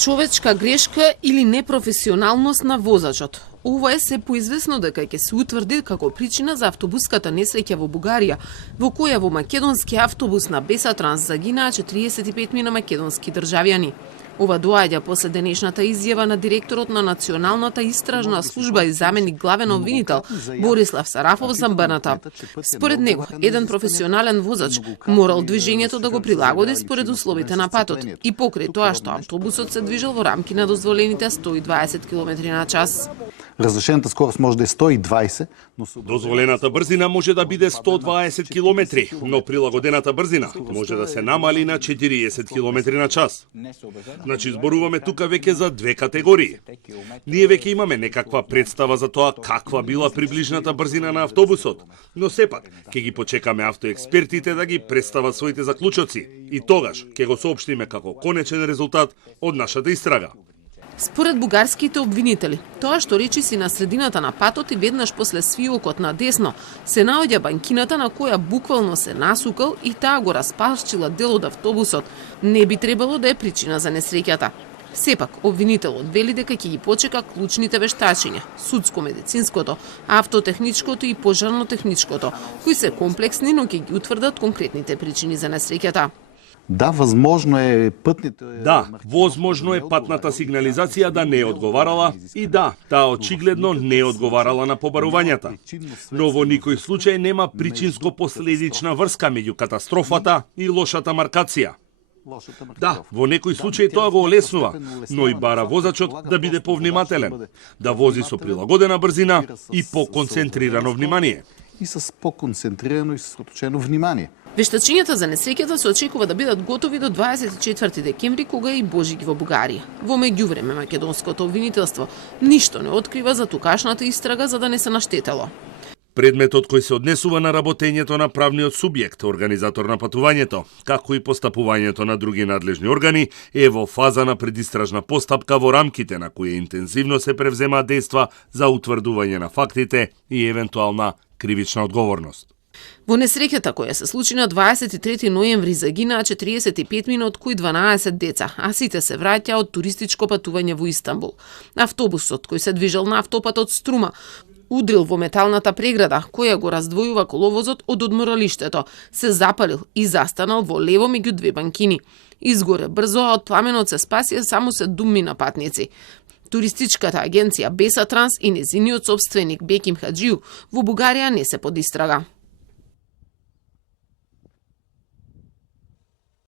Човечка грешка или непрофесионалност на возачот. Ова е се поизвестно дека ќе се утврди како причина за автобуската несреќа во Бугарија, во која во македонски автобус на Бесатранс загинаа 45 македонски државјани. Ова доаѓа после денешната изјава на директорот на Националната истражна служба и заменик главен обвинител Борислав Сарафов за БНТ. Според него, еден професионален возач морал движењето да го прилагоди според условите на патот и покрај тоа што автобусот се движел во рамки на дозволените 120 км на час. Разрешената скорост може да е 120, но дозволената брзина може да биде 120 км, но прилагодената брзина може да се намали на 40 км на час. Значи зборуваме тука веќе за две категории. Ние веќе имаме некаква представа за тоа каква била приближната брзина на автобусот, но сепак ќе ги почекаме автоекспертите да ги представат своите заклучоци и тогаш ќе го соопштиме како конечен резултат од нашата истрага. Според бугарските обвинители, тоа што речиси на средината на патот и веднаш после свиокот на десно се наоѓа банкината на која буквално се насукал и таа го распалчила дел од автобусот, не би требало да е причина за несреќата. Сепак, обвинителот вели дека ќе ги почека клучните вештачења, судско-медицинското, автотехничкото и пожарно-техничкото, кои се комплексни, но ќе ги утврдат конкретните причини за несреќата. Да, возможно е пътните... Да, возможно е патната сигнализација да не е одговарала и да, таа очигледно не е одговарала на побарувањата. Но во никој случај нема причинско-последична врска меѓу катастрофата и лошата маркација. Да, во некој случај тоа го олеснува, но и бара возачот да биде повнимателен, да вози со прилагодена брзина и поконцентрирано внимание. И с по-концентрирано и сосредоточено внимание. Вештачењата за несреќата се очекува да бидат готови до 24 декември, кога е и Божик во Бугарија. Во меѓувреме македонското обвинителство ништо не открива за тукашната истрага за да не се наштетело. Предметот кој се однесува на работењето на правниот субјект, организатор на патувањето, како и постапувањето на други надлежни органи, е во фаза на предистражна постапка во рамките на која интензивно се превземаат дејства за утврдување на фактите и евентуална кривична одговорност. Во несреќата која се случи на 23 ноември загинаа 45 од кои 12 деца, а сите се враќаа од туристичко патување во Истанбул. Автобусот кој се движел на автопатот Струма удрил во металната преграда која го раздвојува коловозот од одморалиштето, се запалил и застанал во лево меѓу две банкини. Изгоре брзо, а од пламенот се спасија само 7 патници. Туристичката агенција Бесатранс и незиниот сопственик Беким Хаджију во Бугарија не се под истрага.